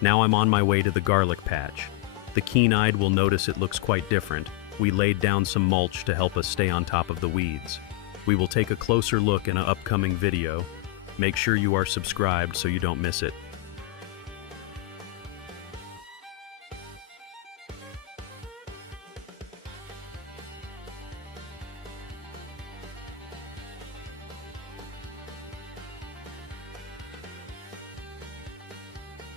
Now I'm on my way to the garlic patch. The keen-eyed will notice it looks quite different. We laid down some mulch to help us stay on top of the weeds. We will take a closer look in an upcoming video. Make sure you are subscribed so you don't miss it.